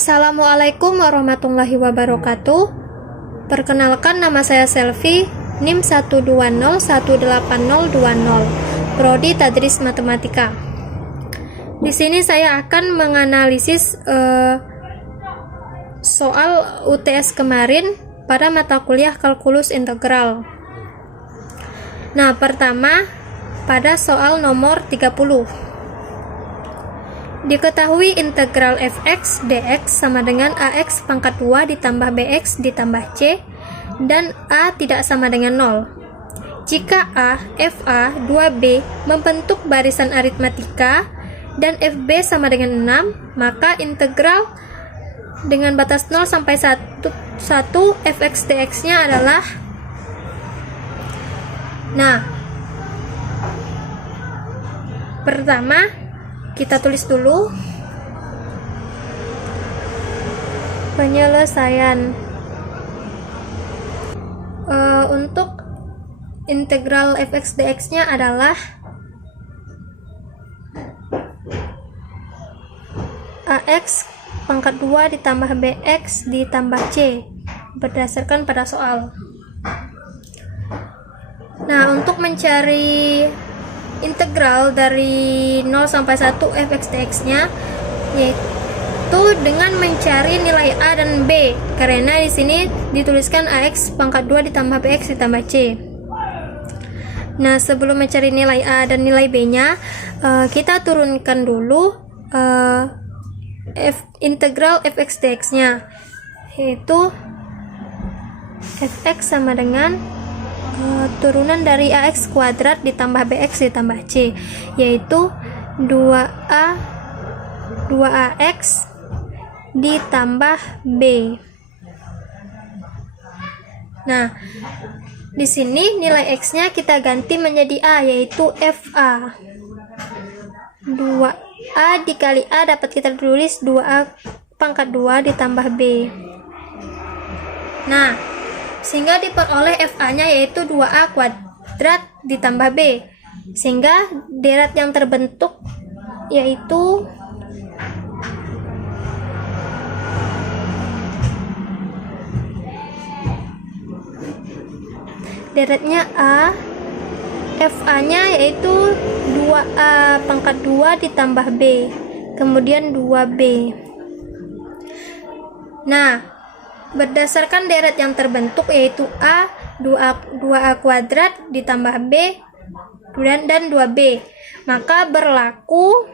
Assalamualaikum warahmatullahi wabarakatuh. Perkenalkan, nama saya Selvi, NIM 120180020, Prodi Tadris Matematika. Di sini saya akan menganalisis soal UTS kemarin pada mata kuliah kalkulus integral. Nah, pertama pada soal nomor 30. Diketahui integral fx dx sama dengan ax pangkat 2 ditambah bx ditambah c dan a tidak sama dengan 0. Jika a, fa, 2b membentuk barisan aritmatika dan fb sama dengan 6, maka integral dengan batas 0 sampai 1 fx dx nya adalah, nah, pertama kita tulis dulu penyelesaian. Untuk integral fx dx nya adalah ax pangkat 2 ditambah bx ditambah c berdasarkan pada soal. Nah, untuk mencari integral dari 0 sampai 1 fx dx nya yaitu dengan mencari nilai a dan b, karena di sini dituliskan ax pangkat 2 ditambah bx ditambah c. Nah, sebelum mencari nilai a dan nilai b nya, kita turunkan dulu integral fx dx nya, yaitu fx sama dengan turunan dari ax kuadrat ditambah bx ditambah c, yaitu 2ax ditambah b. Nah, di sini nilai x nya kita ganti menjadi a, yaitu fa. 2a dikali a dapat kita tulis 2a pangkat 2 ditambah b. Nah, sehingga diperoleh fa-nya yaitu 2a kuadrat ditambah b, sehingga deret yang terbentuk yaitu deretnya a, fa-nya yaitu 2a pangkat 2 ditambah b, kemudian 2b. Nah, berdasarkan deret yang terbentuk yaitu a, 2a kuadrat ditambah b dan 2b, maka berlaku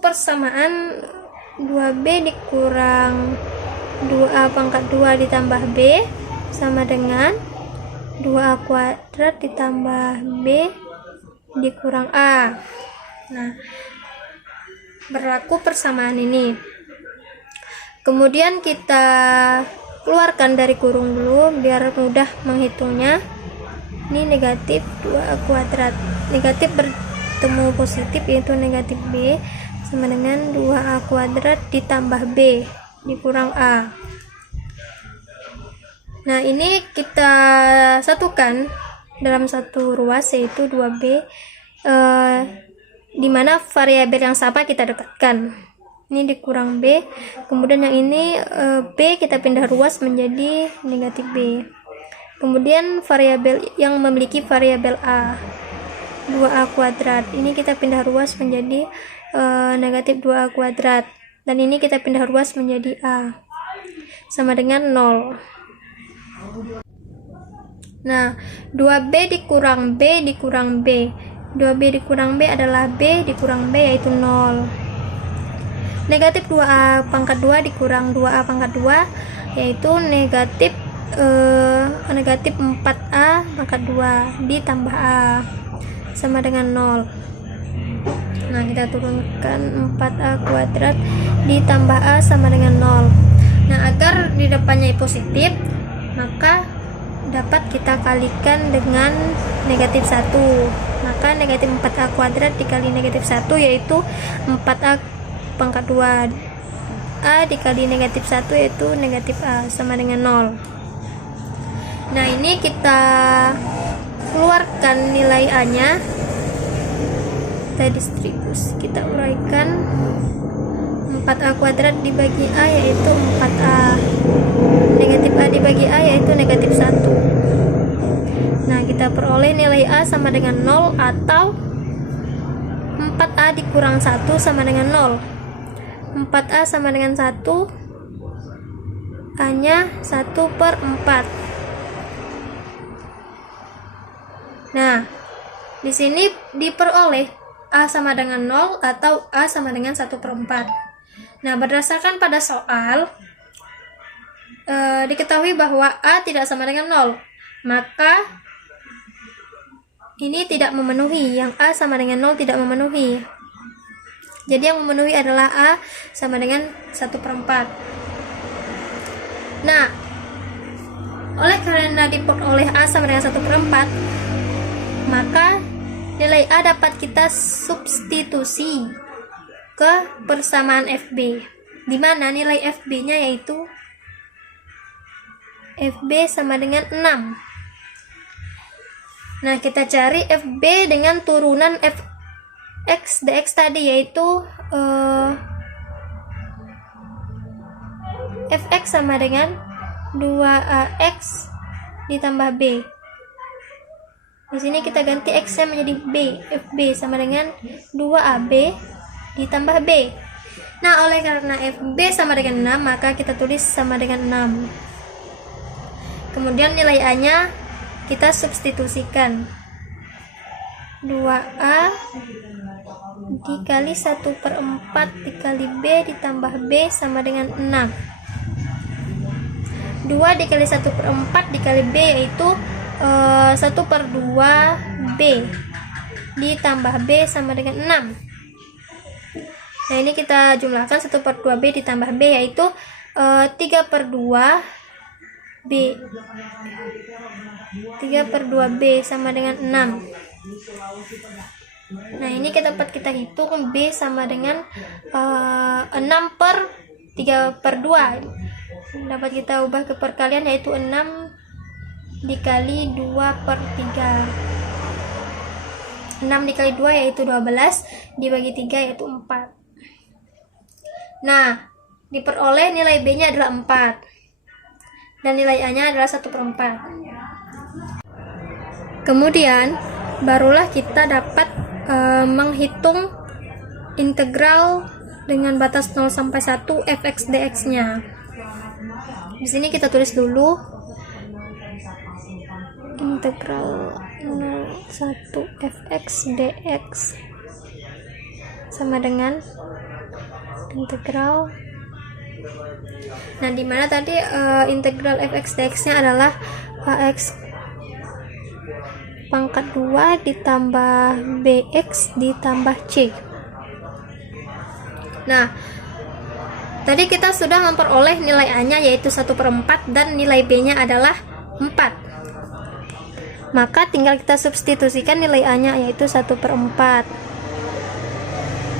persamaan 2b dikurang 2a pangkat 2 ditambah b sama dengan 2a kuadrat ditambah b dikurang a. Nah, berlaku persamaan ini. Kemudian kita keluarkan dari kurung dulu biar mudah menghitungnya. Ini negatif 2a kuadrat, negatif bertemu positif yaitu negatif b sama dengan 2a kuadrat ditambah b dikurang a. Nah, ini kita satukan dalam satu ruas yaitu 2b, dimana variabel yang sama kita dapatkan. Ini dikurang b, kemudian yang ini b kita pindah ruas menjadi negatif b. Kemudian variabel yang memiliki variabel a, 2a kuadrat, ini kita pindah ruas menjadi negatif 2a kuadrat, dan ini kita pindah ruas menjadi a sama dengan 0. Nah, 2b dikurang b dikurang b, 2b dikurang b adalah b dikurang b yaitu 0. Negatif 2a pangkat 2 dikurang 2a pangkat 2 yaitu negatif 4a pangkat 2 ditambah a sama dengan 0. Nah, kita turunkan 4a kuadrat ditambah a sama dengan 0. Nah, agar di depannya positif, maka dapat kita kalikan dengan negatif 1. Maka negatif 4a kuadrat dikali negatif 1 yaitu 4a pangkat 2, a dikali negatif 1 yaitu negatif a sama dengan 0. Nah, ini kita keluarkan nilai a nya, kita distribusi, kita uraikan 4a kuadrat dibagi a yaitu 4a. Negatif a dibagi a yaitu negatif 1. Nah, kita peroleh nilai a sama dengan 0 atau 4a dikurang 1 sama dengan 0. 4a sama dengan 1, a-nya 1/4. Nah, di sini diperoleh a sama dengan 0 atau a sama dengan 1/4. Nah, berdasarkan pada soal, diketahui bahwa a tidak sama dengan 0, maka ini tidak memenuhi. Yang a sama dengan 0 tidak memenuhi. Jadi yang memenuhi adalah a sama dengan 1/4. Nah, oleh karena diperoleh a sama dengan 1/4, maka nilai a dapat kita substitusi ke persamaan FB, di mana nilai FB-nya yaitu FB sama dengan 6. Nah, kita cari FB dengan turunan fx dx tadi, yaitu fx sama dengan 2ax ditambah b. Di sini kita ganti x-nya menjadi b. FB sama dengan 2ab ditambah b. Nah, oleh karena FB sama dengan 6, maka kita tulis sama dengan 6. Kemudian nilai a-nya kita substitusikan. 2a dikali 1/4 dikali b ditambah b sama dengan 6. 2 dikali 1/4 dikali b yaitu 1/2 b ditambah b sama dengan 6. Nah, ini kita jumlahkan 1/2 b ditambah b yaitu 3/2 b. 3/2 b sama dengan 6. Nah, ini dapat kita hitung b sama dengan 6/3/2. Dapat kita ubah ke perkalian yaitu 6 dikali 2/3. 6 dikali 2 yaitu 12, dibagi 3 yaitu 4. Nah, diperoleh nilai b-nya adalah 4 dan nilai a-nya adalah 1/4. Kemudian barulah kita dapat menghitung integral dengan batas 0 sampai 1 fx dx-nya. Di sini kita tulis dulu integral 1 fx dx sama dengan integral. Nah, dimana tadi integral fx dx-nya adalah ax pangkat 2 ditambah bx ditambah c. Nah, tadi kita sudah memperoleh nilai a-nya yaitu 1/4 dan nilai b-nya adalah 4. Maka tinggal kita substitusikan nilai a-nya yaitu 1/4.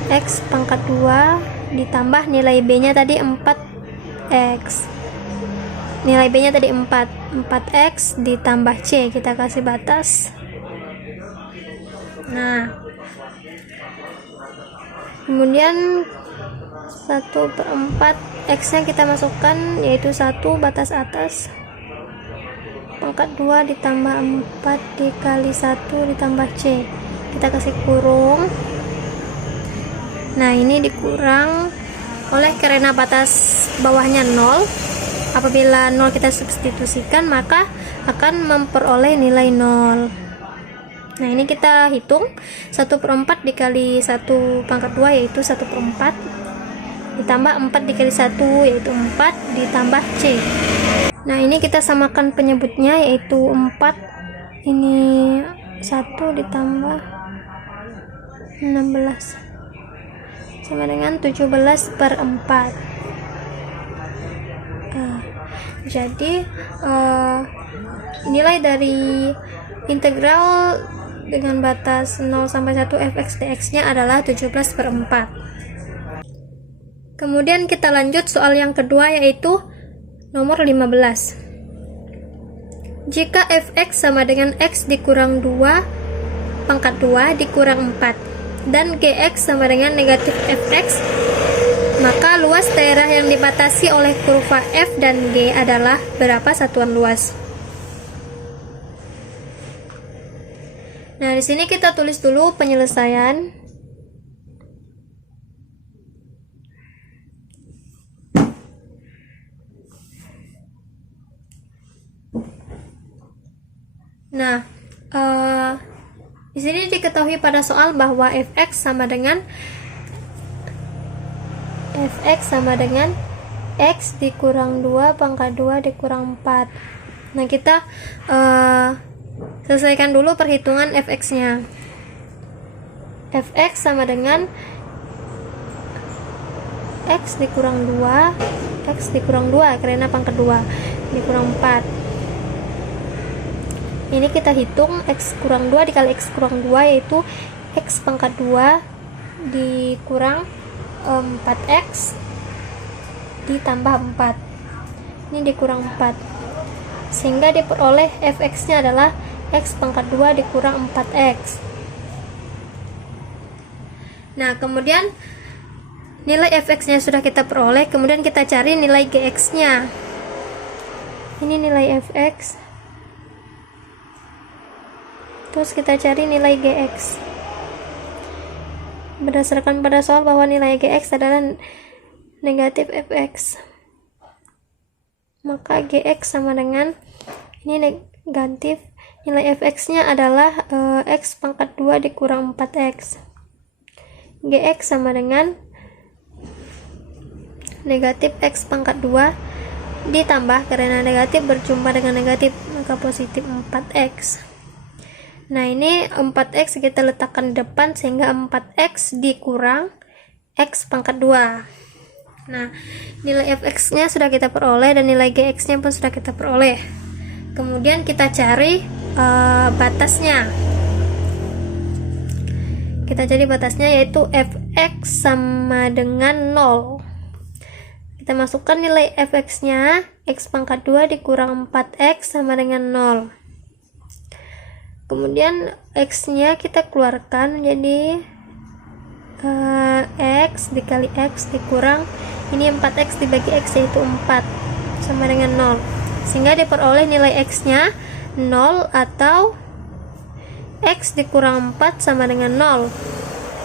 X pangkat 2 ditambah nilai b-nya tadi 4x. Nilai b-nya tadi 4x ditambah c, kita kasih batas. Nah, kemudian 1/4 x-nya kita masukkan yaitu 1 batas atas pangkat 2 ditambah 4 dikali 1 ditambah c, kita kasih kurung. Nah, ini dikurang oleh karena batas bawahnya 0. Apabila 0 kita substitusikan, maka akan memperoleh nilai 0. Nah, ini kita hitung 1/4 dikali 1 pangkat 2 yaitu 1/4 ditambah 4 dikali 1 yaitu 4 ditambah c. Nah, ini kita samakan penyebutnya yaitu 4 ini 1 ditambah 16 sama dengan 17/4. Jadi nilai dari integral dengan batas 0 sampai 1 fx dx-nya adalah 17/4. Kemudian kita lanjut soal yang kedua yaitu nomor 15. Jika fx sama dengan x dikurang 2 pangkat 2 dikurang 4 dan gx sama dengan negatif fx Maka luas daerah yang dibatasi oleh kurva F dan G adalah berapa satuan luas? Nah, di sini kita tulis dulu penyelesaian. Nah, di sini diketahui pada soal bahwa fx sama dengan x dikurang 2 pangkat 2 dikurang 4. Nah, kita selesaikan dulu perhitungan fx-nya. Fx sama dengan x dikurang 2 karena pangkat 2 dikurang 4. Ini kita hitung x kurang 2 dikali x kurang 2, yaitu x pangkat 2 dikurang 4x ditambah 4. Ini dikurang 4. Sehingga diperoleh fx-nya adalah x pangkat 2 dikurang 4x. Nah, kemudian nilai fx-nya sudah kita peroleh, kemudian kita cari nilai gx-nya. Ini nilai fx. Terus kita cari nilai gx. Berdasarkan pada soal bahwa nilai gx adalah negatif fx, maka gx sama dengan ini negatif, nilai fx-nya adalah x pangkat 2 dikurang 4x. Gx sama dengan negatif x pangkat 2 ditambah, karena negatif berjumpa dengan negatif maka positif 4x. Nah, ini 4x kita letakkan di depan sehingga 4x dikurang x pangkat 2. Nah, nilai fx-nya sudah kita peroleh dan nilai gx-nya pun sudah kita peroleh. Kemudian kita cari batasnya. Kita cari batasnya, yaitu fx sama dengan 0. Kita masukkan nilai fx-nya, x pangkat 2 dikurang 4x sama dengan 0. Kemudian x-nya kita keluarkan, jadi x dikali x dikurang ini 4x dibagi x, yaitu 4 sama dengan 0. Sehingga diperoleh nilai x-nya 0 atau x dikurang 4 sama dengan 0.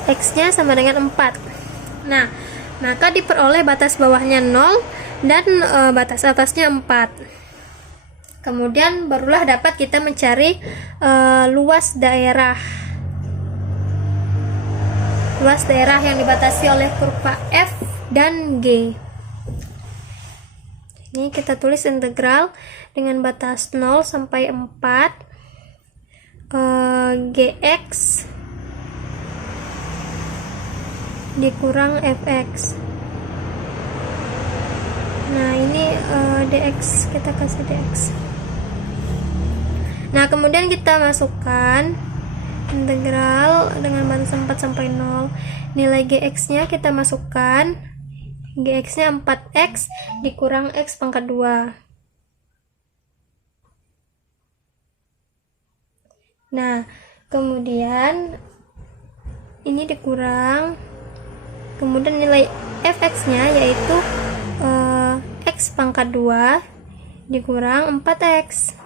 X-nya sama dengan 4. Nah, maka diperoleh batas bawahnya 0 dan batas atasnya 4. Kemudian barulah dapat kita mencari luas daerah yang dibatasi oleh kurva F dan G. Ini kita tulis integral dengan batas 0 sampai 4 gx dikurang fx. Nah, ini dx, kita kasih dx. Nah, kemudian kita masukkan integral dengan batas 4 sampai 0. Nilai gx-nya kita masukkan, gx-nya 4x dikurang x pangkat 2. Nah, kemudian ini dikurang, kemudian nilai fx-nya yaitu x pangkat 2 dikurang 4x.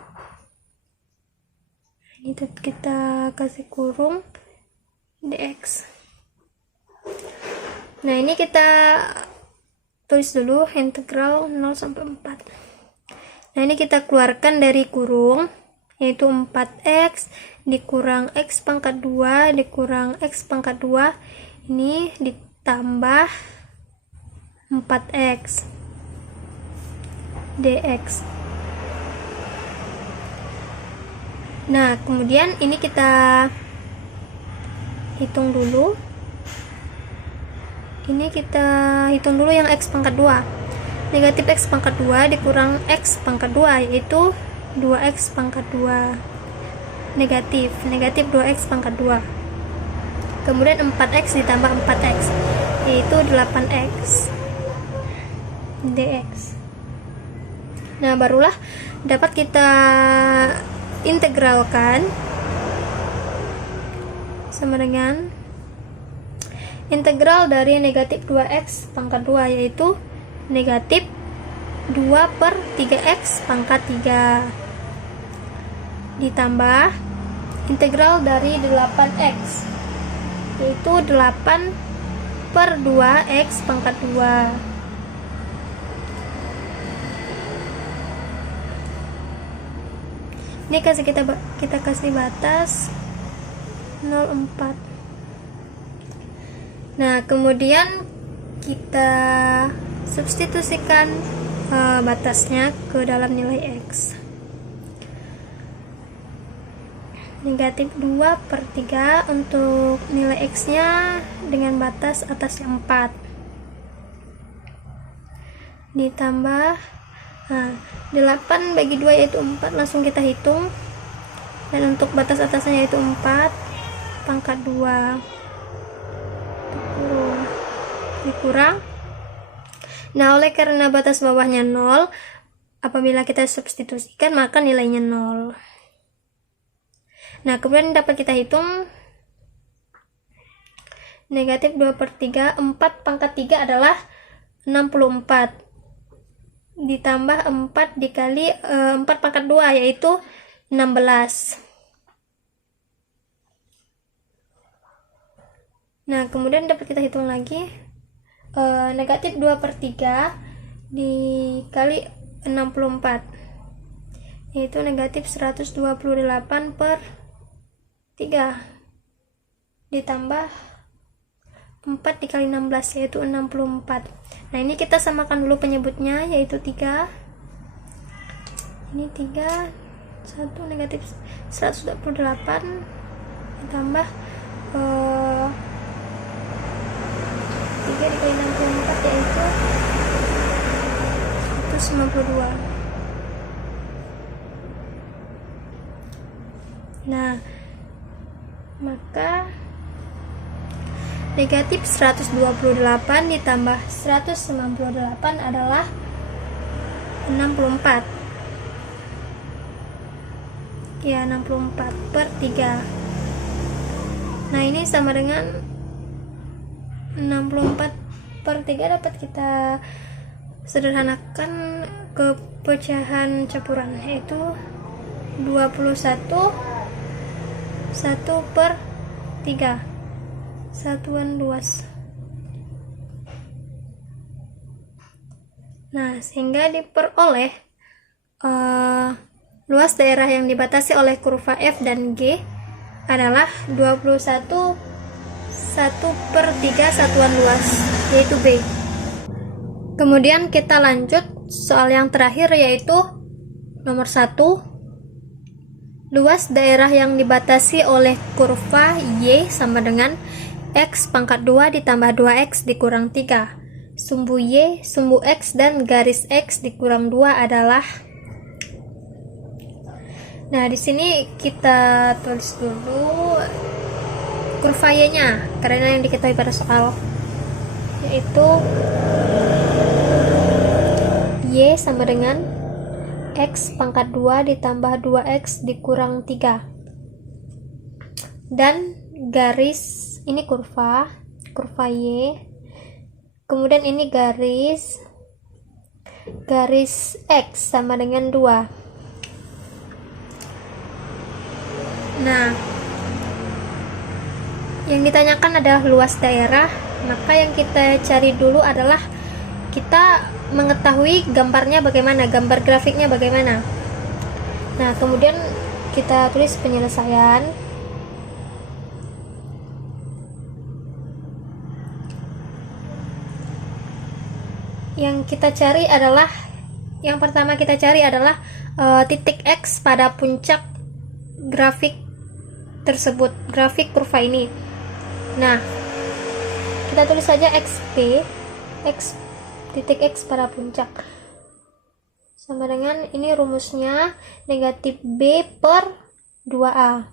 Ini kita kasih kurung dx. Nah, ini kita tulis dulu integral 0 sampai 4. Nah, ini kita keluarkan dari kurung, yaitu 4x dikurang x pangkat 2 dikurang x pangkat 2, ini ditambah 4x dx. Nah, kemudian ini kita hitung dulu. Ini kita hitung dulu yang x pangkat 2. Negatif x pangkat 2 dikurang x pangkat 2, yaitu 2x pangkat 2. Negatif 2x pangkat 2. Kemudian 4x ditambah 4x, yaitu 8x dx. Nah, barulah dapat kita integralkan sama dengan integral dari negatif 2x pangkat 2, yaitu negatif 2/3x pangkat 3 ditambah integral dari 8x, yaitu 8/2x pangkat 2. Ini kita kasih batas 0,4. Nah, kemudian kita substitusikan batasnya ke dalam nilai x. Negatif 2/3 untuk nilai x nya dengan batas atasnya 4 ditambah 8 bagi 2 yaitu 4, langsung kita hitung, dan untuk batas atasnya yaitu 4 pangkat 2 dikurang. Nah, oleh karena batas bawahnya 0, apabila kita substitusikan maka nilainya 0. Nah, kemudian dapat kita hitung negatif 2/3, 4 pangkat 3 adalah 64 ditambah 4 dikali 4 pangkat 2 yaitu 16. Nah, kemudian dapat kita hitung lagi negatif 2/3 dikali 64 yaitu negatif 128/3 ditambah 4 dikali 16 yaitu 64. Nah, ini kita samakan dulu penyebutnya, yaitu 3. Ini 3, 1 negatif 128 ditambah 3 dikali 64 yaitu 192. Nah, maka negatif 128 ditambah 198 adalah 64. Ya, 64/3. Nah, ini sama dengan 64/3 dapat kita sederhanakan ke pecahan campuran, yaitu 21 1/3 satuan luas. Nah, sehingga diperoleh luas daerah yang dibatasi oleh kurva F dan G adalah 21 1/3 satuan luas, yaitu B. Kemudian kita lanjut soal yang terakhir, yaitu nomor 1. Luas daerah yang dibatasi oleh kurva Y sama dengan X pangkat 2 ditambah 2X dikurang 3. Sumbu Y, sumbu X, dan garis X dikurang 2 adalah. Nah, di sini kita tulis dulu kurva Y-nya karena yang diketahui pada soal, yaitu Y sama dengan X pangkat 2 ditambah 2X dikurang 3. Dan garis ini kurva Y, kemudian ini garis X sama dengan 2. Nah, yang ditanyakan adalah luas daerah, maka yang kita cari dulu adalah kita mengetahui gambarnya bagaimana, gambar grafiknya bagaimana. Nah, kemudian kita tulis penyelesaian. Yang kita cari adalah, yang pertama kita cari adalah titik X pada puncak grafik tersebut, grafik kurva ini. Nah, kita tulis saja XP, titik X pada puncak sama dengan ini rumusnya negatif B/2A.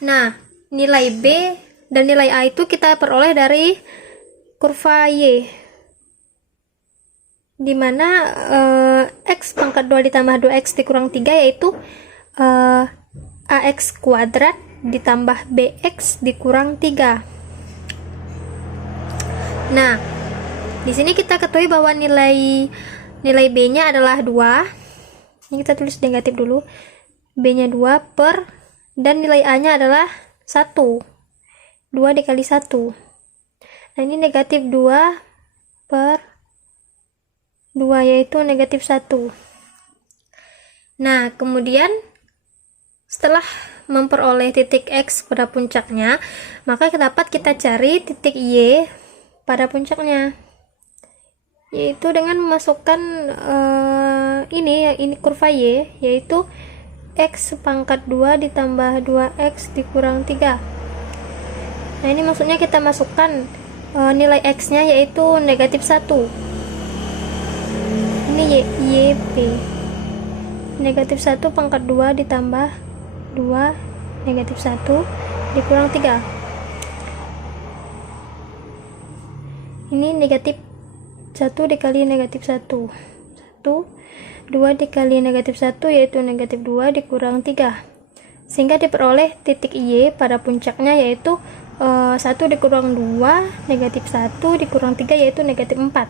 Nah, nilai B dan nilai A itu kita peroleh dari kurva Y, dimana X pangkat 2 ditambah 2X dikurang 3 yaitu AX kuadrat ditambah BX dikurang 3. Nah, di sini kita ketahui bahwa nilai B-nya adalah 2. Ini kita tulis negatif dulu. B-nya 2 per, dan nilai A-nya adalah 1. 2 dikali 1. Nah, ini negatif 2 per 2, yaitu negatif 1. Nah, kemudian setelah memperoleh titik X pada puncaknya, maka dapat kita cari titik Y pada puncaknya, yaitu dengan memasukkan ini kurva Y, yaitu X pangkat 2 ditambah 2X dikurang 3. Nah, ini maksudnya kita masukkan nilai X nya yaitu negatif 1. Ini YP, negatif 1 pangkat 2 ditambah 2 negatif 1 dikurang 3. Ini negatif 1 dikali negatif 1, 2 dikali negatif 1 yaitu negatif 2 dikurang 3, sehingga diperoleh titik Y pada puncaknya yaitu 1 dikurang 2 negatif 1 dikurang 3 yaitu negatif 4.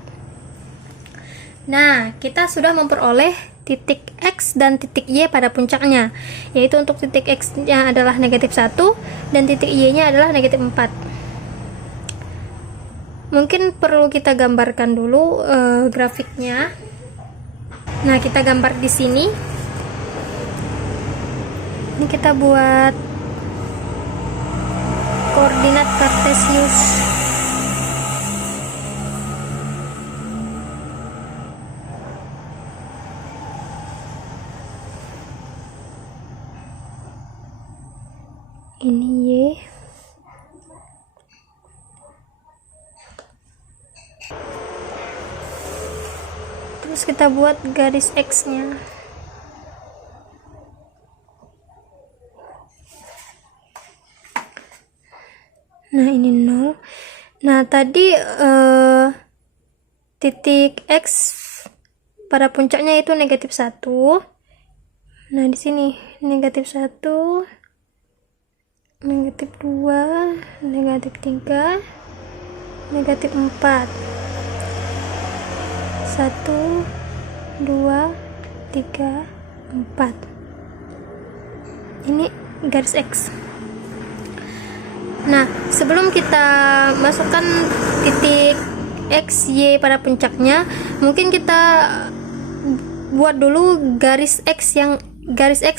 Nah, kita sudah memperoleh titik X dan titik Y pada puncaknya, yaitu untuk titik X nya adalah negatif 1 dan titik Y nya adalah negatif 4. Mungkin perlu kita gambarkan dulu grafiknya. Nah, kita gambar di sini. Ini kita buat koordinat kartesius. Ini Y. Terus kita buat garis X-nya. Nah, ini 0. Nah, tadi titik X pada puncaknya itu negatif 1. Nah, di sini negatif 1, negatif 2, negatif 3, negatif 4. 1, 2, 3, 4. Ini garis X. Nah, sebelum kita masukkan titik X, Y pada puncaknya, mungkin kita buat dulu garis X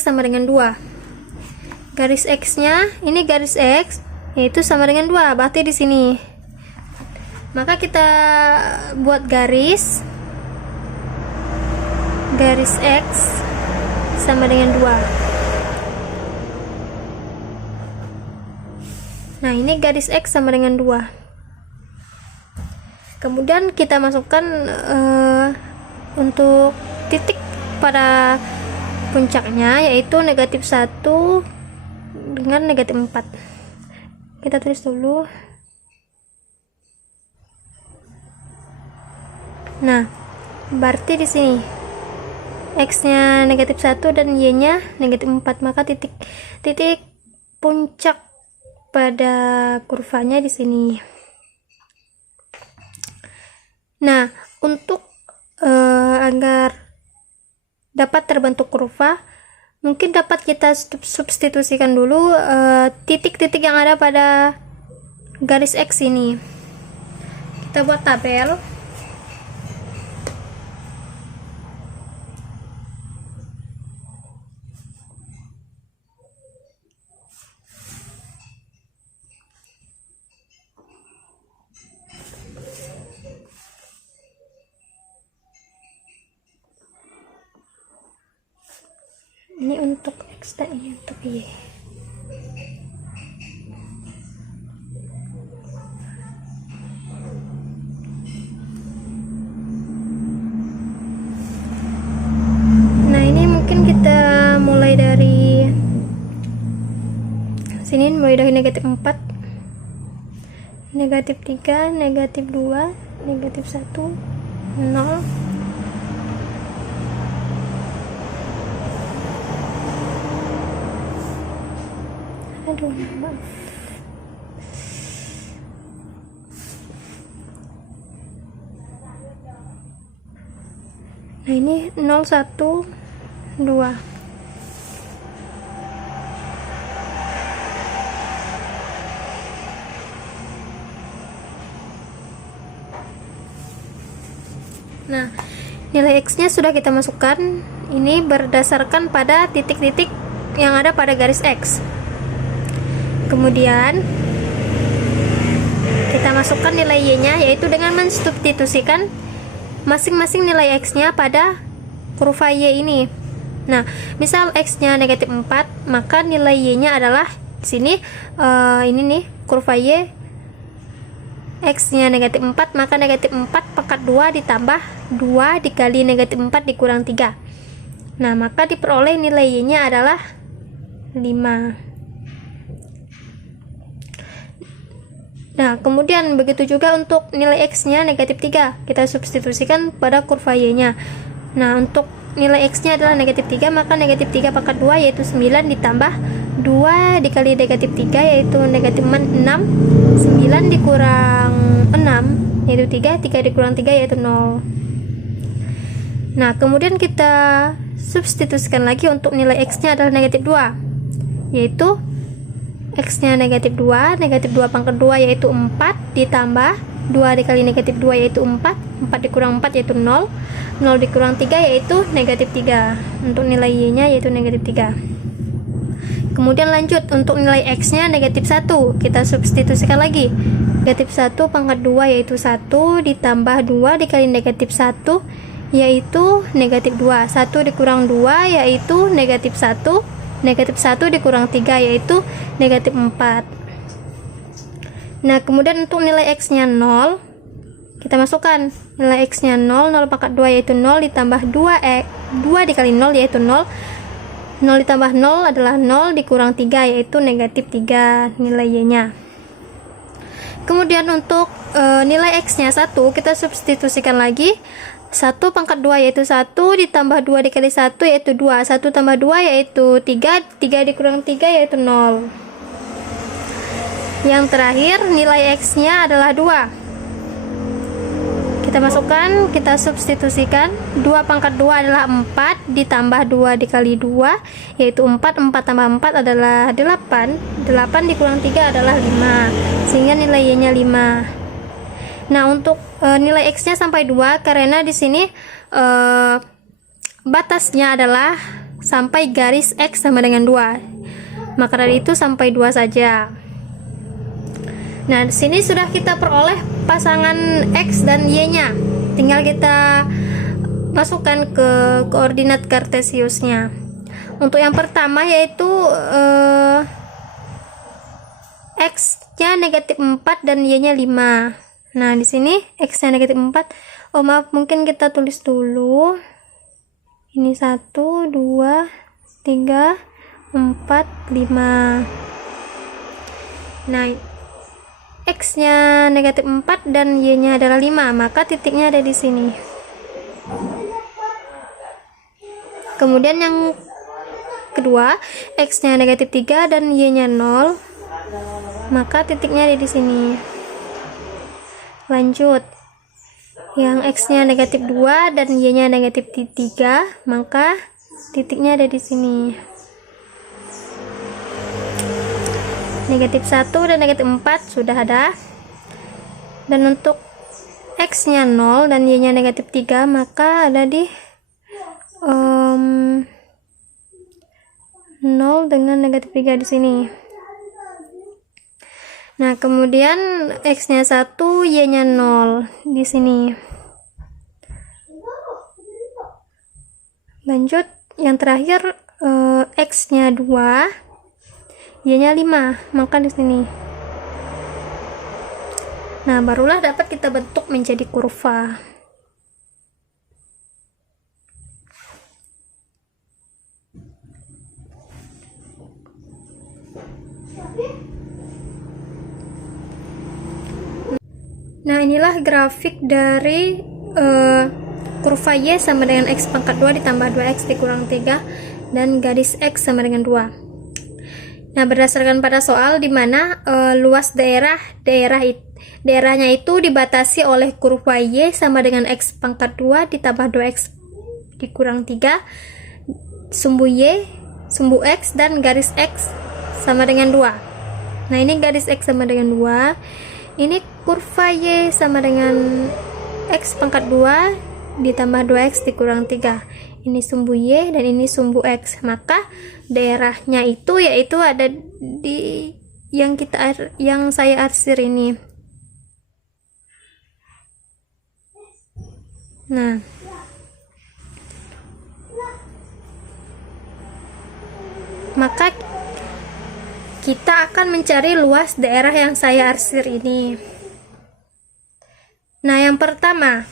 sama dengan 2. Garis X-nya, ini garis X, yaitu sama dengan 2, berarti di sini. Maka kita buat garis X sama dengan 2. Nah, ini garis X sama dengan 2. Kemudian kita masukkan untuk titik pada puncaknya, yaitu negatif 1 dengan negatif 4. Kita tulis dulu. Nah, berarti di sini X-nya negatif 1 dan Y-nya negatif 4, maka titik puncak pada kurvanya di sini. Nah, untuk agar dapat terbentuk kurva, mungkin dapat kita substitusikan dulu titik-titik yang ada pada garis X ini. Kita buat tabel. Ini untuk X dan ini untuk Y. Nah, ini mungkin kita mulai dari sini, mulai dari negatif 4, negatif 3, negatif 2, negatif 1, 0. Aduh, maaf. Nah, ini 0, 1, 2. Nah, nilai X-nya sudah kita masukkan. Ini berdasarkan pada titik-titik yang ada pada garis X. Kemudian kita masukkan nilai Y-nya, yaitu dengan mensubstitusikan masing-masing nilai X-nya pada kurva Y ini. Nah, misal X-nya negatif 4, maka nilai Y-nya adalah di sini, ini nih kurva Y, X-nya negatif 4, maka negatif 4 pangkat 2 ditambah 2 dikali negatif 4 dikurang 3. Nah, maka diperoleh nilai Y-nya adalah 5. Nah, kemudian begitu juga untuk nilai X-nya negatif 3, kita substitusikan pada kurva Y-nya. Nah, untuk nilai X-nya adalah negatif 3, maka negatif 3 pangkat 2 yaitu 9 ditambah 2 dikali negatif 3 yaitu negatif 6, 9 dikurang 6 yaitu 3, 3 dikurang 3 yaitu 0. Nah, kemudian kita substitusikan lagi untuk nilai X-nya adalah negatif 2, yaitu X-nya negatif 2 pangkat 2 yaitu 4 ditambah 2 dikali negatif 2 yaitu 4, 4 dikurang 4 yaitu 0, 0 dikurang 3 yaitu negatif 3. Untuk nilai Y-nya yaitu negatif 3. Kemudian lanjut untuk nilai X-nya negatif 1, kita substitusikan lagi. Negatif 1 pangkat 2 yaitu 1 ditambah 2 dikali negatif 1 yaitu negatif 2. 1 dikurang 2 yaitu negatif 1. Negatif 1 dikurang 3 yaitu negatif 4. Nah, kemudian untuk nilai X-nya 0, kita masukkan nilai X-nya 0, 0 pangkat 2 yaitu 0 ditambah 2 dikali 0 yaitu 0. 0 ditambah 0 adalah 0 dikurang 3 yaitu negatif 3 nilai Y-nya. Kemudian untuk nilai X-nya 1, kita substitusikan lagi. 1 pangkat 2 yaitu 1 ditambah 2 dikali 1 yaitu 2. 1 tambah 2 yaitu 3, 3 dikurang 3 yaitu 0. Yang terakhir nilai X-nya adalah 2. Kita masukkan, kita substitusikan. 2 pangkat 2 adalah 4 ditambah 2 dikali 2 yaitu 4, 4 tambah 4 adalah 8, 8 dikurang 3 adalah 5, sehingga nilai Y-nya 5. Nah, untuk nilai X-nya sampai 2 karena di sini batasnya adalah sampai garis X sama dengan 2. Maka dari itu sampai 2 saja. Nah, di sini sudah kita peroleh pasangan X dan Y-nya. Tinggal kita masukkan ke koordinat kartesiusnya. Untuk yang pertama yaitu X-nya negatif 4 dan Y-nya 5. Nah, di sini X-nya negatif 4. Oh, maaf, mungkin kita tulis dulu. Ini 1, 2, 3, 4, 5. Nah, X-nya negatif 4 dan Y-nya adalah 5, maka titiknya ada di sini. Kemudian yang kedua, X-nya negatif 3 dan Y-nya 0, maka titiknya ada di sini. Lanjut, yang X-nya negatif 2 dan Y-nya negatif 3, maka titiknya ada di sini. Negatif 1 dan negatif 4 sudah ada. Dan untuk X-nya 0 dan Y-nya negatif 3, maka ada di 0 dengan negatif 3 di sini. Nah, kemudian X-nya 1, Y-nya 0 di sini. Lanjut, yang terakhir X-nya 2, Y-nya 5, maka di sini. Nah, barulah dapat kita bentuk menjadi kurva. Nah, inilah grafik dari kurva Y sama dengan X pangkat 2 ditambah 2X dikurang 3 dan garis X sama dengan 2. Nah, berdasarkan pada soal di mana luas daerahnya itu dibatasi oleh kurva Y sama dengan X pangkat 2 ditambah 2X dikurang 3, sumbu Y, sumbu X, dan garis X sama dengan 2. Nah, ini garis X sama dengan 2. Ini kurva Y sama dengan X pangkat 2 ditambah 2X dikurang 3. Ini sumbu Y dan ini sumbu X. Maka daerahnya itu yaitu ada di yang saya arsir ini. Nah, maka kita akan mencari luas daerah yang saya arsir ini. Nah, yang pertama,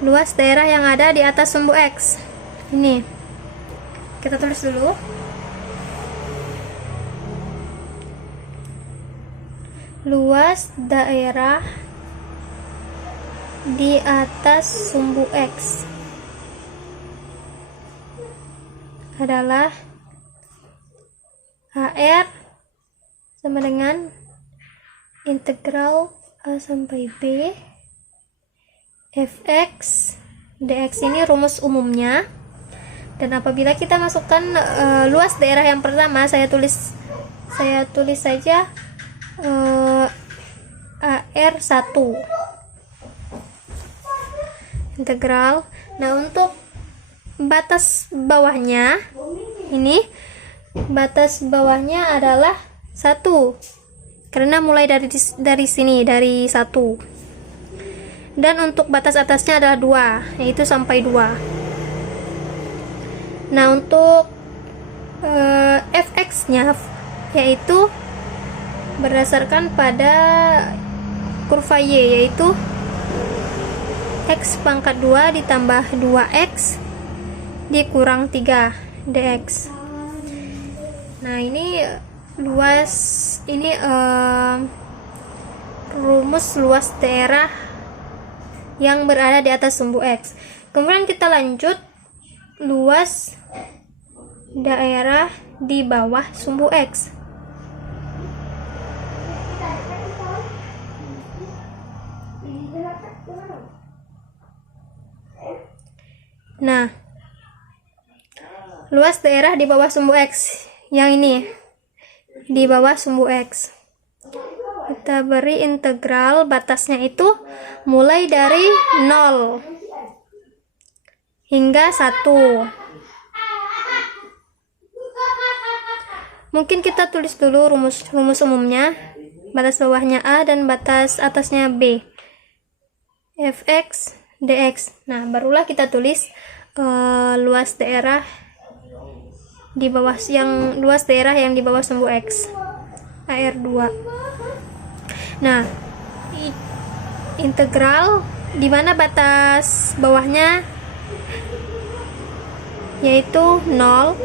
luas daerah yang ada di atas sumbu X. Ini. Kita tulis dulu. Luas daerah di atas sumbu X adalah AR sama dengan integral A sampai B Fx dx. Ini rumus umumnya. Dan apabila kita masukkan luas daerah yang pertama, saya tulis saja AR1 integral. Nah, untuk batas bawahnya ini, batas bawahnya adalah 1 karena mulai dari sini, dari 1. Dan untuk batas atasnya adalah 2, yaitu sampai 2. Nah, untuk Fx nya yaitu berdasarkan pada kurva Y, yaitu X pangkat 2 ditambah 2X dikurang 3 dx. Nah, ini luas, ini rumus luas daerah yang berada di atas sumbu X. Kemudian kita lanjut luas daerah di bawah sumbu X. Nah, luas daerah di bawah sumbu X yang ini, di bawah sumbu X, kita beri integral, batasnya itu mulai dari 0 hingga 1. Mungkin kita tulis dulu rumus umumnya. Batas bawahnya A dan batas atasnya B, Fx dx. Nah, barulah kita tulis luas daerah di bawah yang di bawah sumbu X, AR2. Nah, integral di mana batas bawahnya yaitu 0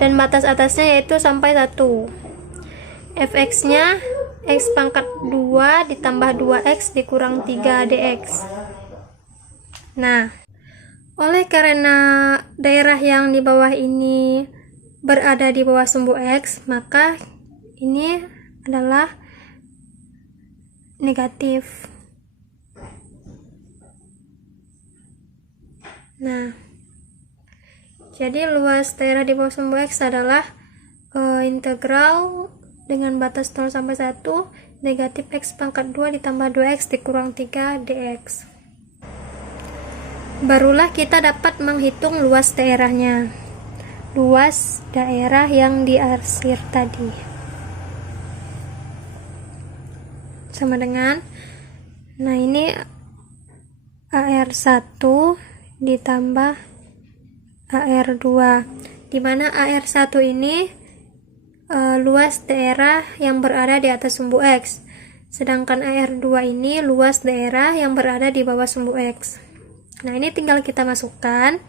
dan batas atasnya yaitu sampai 1. Fx nya X pangkat 2 ditambah 2X dikurang 3 dx. Nah, oleh karena daerah yang di bawah ini berada di bawah sumbu X, maka ini adalah negatif. Nah, jadi luas daerah di bawah sumbu X adalah integral dengan batas 0 sampai 1 negatif X pangkat 2 ditambah 2X dikurang 3 dx. Barulah kita dapat menghitung luas daerahnya, luas daerah yang diarsir tadi, sama dengan, nah ini AR1 ditambah AR2, dimana AR1 ini luas daerah yang berada di atas sumbu X, sedangkan AR2 ini luas daerah yang berada di bawah sumbu X. Nah, ini tinggal kita masukkan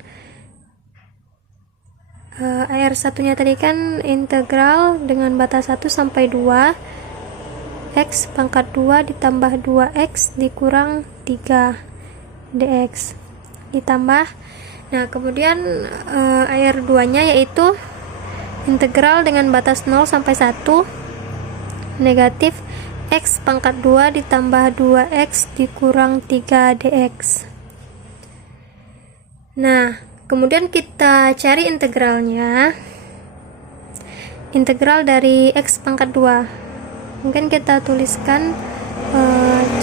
AR1 nya tadi kan integral dengan batas 1 sampai 2 X pangkat 2 ditambah 2X dikurang 3 dx ditambah, nah kemudian AR2 nya yaitu integral dengan batas 0 sampai 1 negatif X pangkat 2 ditambah 2X dikurang 3 dx. Nah, kemudian kita cari integralnya. Integral dari x pangkat 2. Mungkin kita tuliskan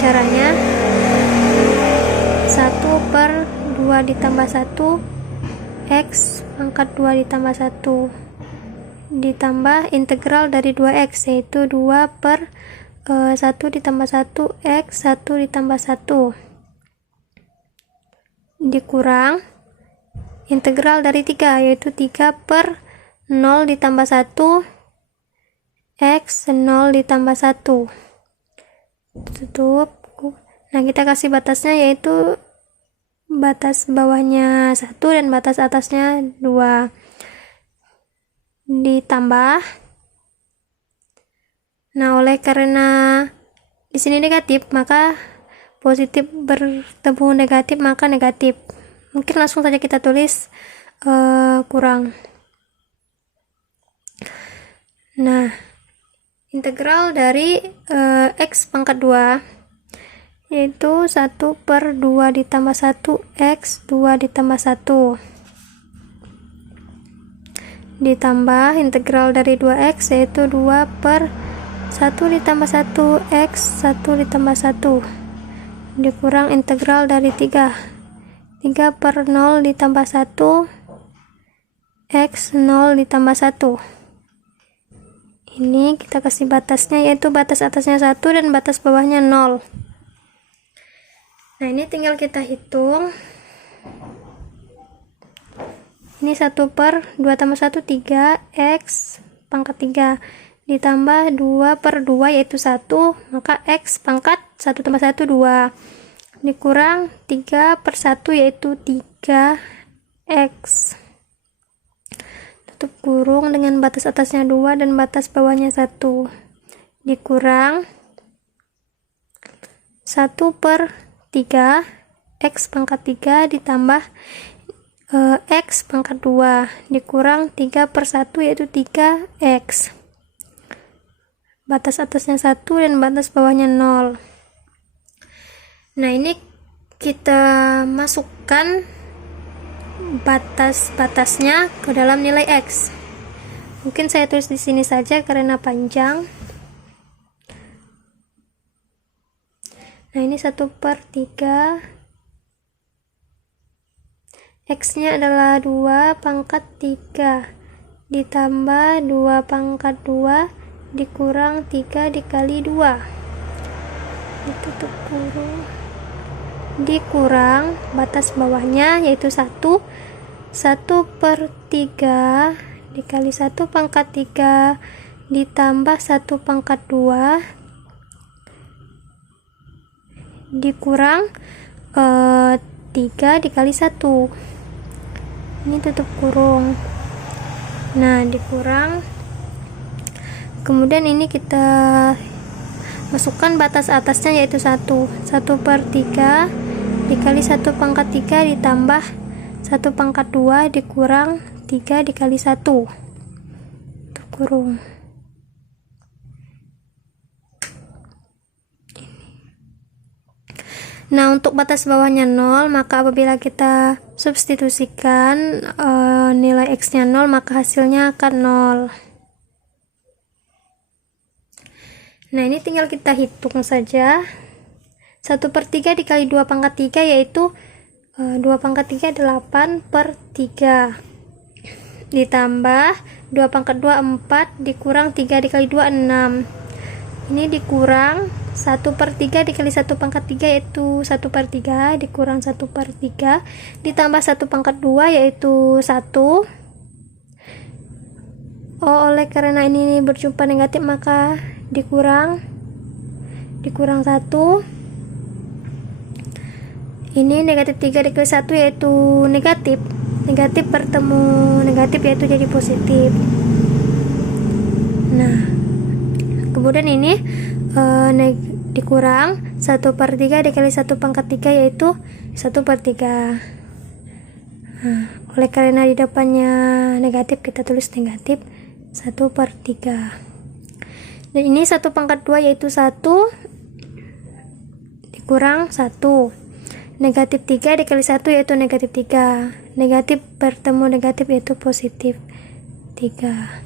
caranya 1/2 ditambah 1 x pangkat 2 ditambah 1 ditambah integral dari 2x, yaitu 2/1 ditambah 1 x 1 ditambah 1 dikurang integral dari 3, yaitu 3/0 ditambah 1 x 0 ditambah 1 tutup. Nah, kita kasih batasnya, yaitu batas bawahnya 1 dan batas atasnya 2 ditambah. Nah, oleh karena di sini negatif, maka positif bertemu negatif, maka negatif. Mungkin langsung saja kita tulis kurang. Nah, integral dari x pangkat 2 yaitu 1/2 ditambah 1 x 2 ditambah 1 ditambah integral dari 2x, yaitu 2/1 ditambah 1 x 1 ditambah 1 dikurang integral dari 3/0 ditambah 1 x 0 ditambah 1. Ini kita kasih batasnya, yaitu batas atasnya 1 dan batas bawahnya 0. Nah, ini tinggal kita hitung. Ini 1/2 tambah 1 3 x pangkat 3 ditambah 2/2, yaitu 1, maka x pangkat 1 tambah 1 2 dikurang 3/1, yaitu 3x tutup kurung dengan batas atasnya 2 dan batas bawahnya 1 dikurang 1/3 x pangkat 3 ditambah x pangkat 2 dikurang 3/1, yaitu 3x. Batas atasnya 1 dan batas bawahnya 0. Nah, ini kita masukkan batas-batasnya ke dalam nilai x. Mungkin saya tulis di sini saja karena panjang. Nah, ini 1/3. X-nya adalah 2/3 ditambah 2/2 dikurang 3 dikali 2 ditutup kurung dikurang batas bawahnya, yaitu 1/3 dikali 1/3 ditambah 1/2 dikurang 3 dikali 1. Ini tutup kurung. Nah, dikurang, kemudian ini kita masukkan batas atasnya, yaitu 1/3 dikali 1/3 ditambah 1/2 dikurang 3 dikali 1 tutup kurung. Nah, untuk batas bawahnya 0, maka apabila kita substitusikan nilai x nya 0, maka hasilnya akan 0. Nah, ini tinggal kita hitung saja. 1/3 dikali 2/3, yaitu 2/3 8/3 ditambah 2/2 4 dikurang 3 dikali 2 6. Ini dikurang 1/3 dikali 1/3, yaitu 1/3 dikurang 1/3 ditambah 1/2, yaitu 1. Oleh karena ini berjumpa negatif, maka dikurang 1. Ini negatif 3 dikali 1, yaitu negatif bertemu negatif, yaitu jadi positif. Nah, kemudian ini dikurang 1/3 dikali 1/3, yaitu 1/3. Nah, oleh karena di depannya negatif, kita tulis negatif 1/3. Dan ini 1/2, yaitu 1 dikurang 1. Negatif 3 dikali 1 yaitu negatif 3. Negatif bertemu negatif yaitu positif 3.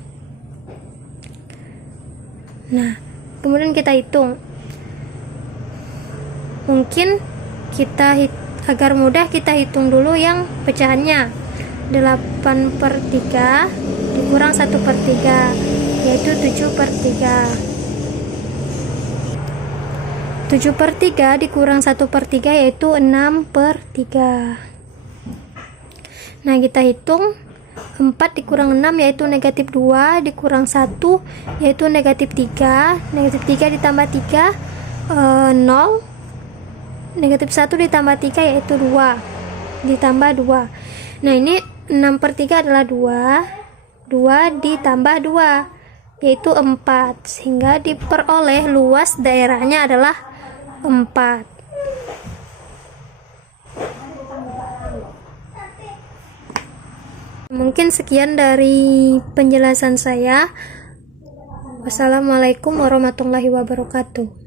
Nah, kemudian kita hitung. Mungkin agar mudah kita hitung dulu yang pecahannya. 8/3 dikurang 1/3 yaitu 7/3. 7/3 dikurang 1/3 yaitu 6/3. Nah, kita hitung 4 dikurang 6 yaitu negatif 2, dikurang 1 yaitu negatif 3, negatif 3 ditambah 3 0, negatif 1 ditambah 3 yaitu 2, ditambah 2. Nah, ini 6/3 adalah 2 ditambah 2 yaitu 4, sehingga diperoleh luas daerahnya adalah 4. Mungkin sekian dari penjelasan saya. Wassalamualaikum warahmatullahi wabarakatuh.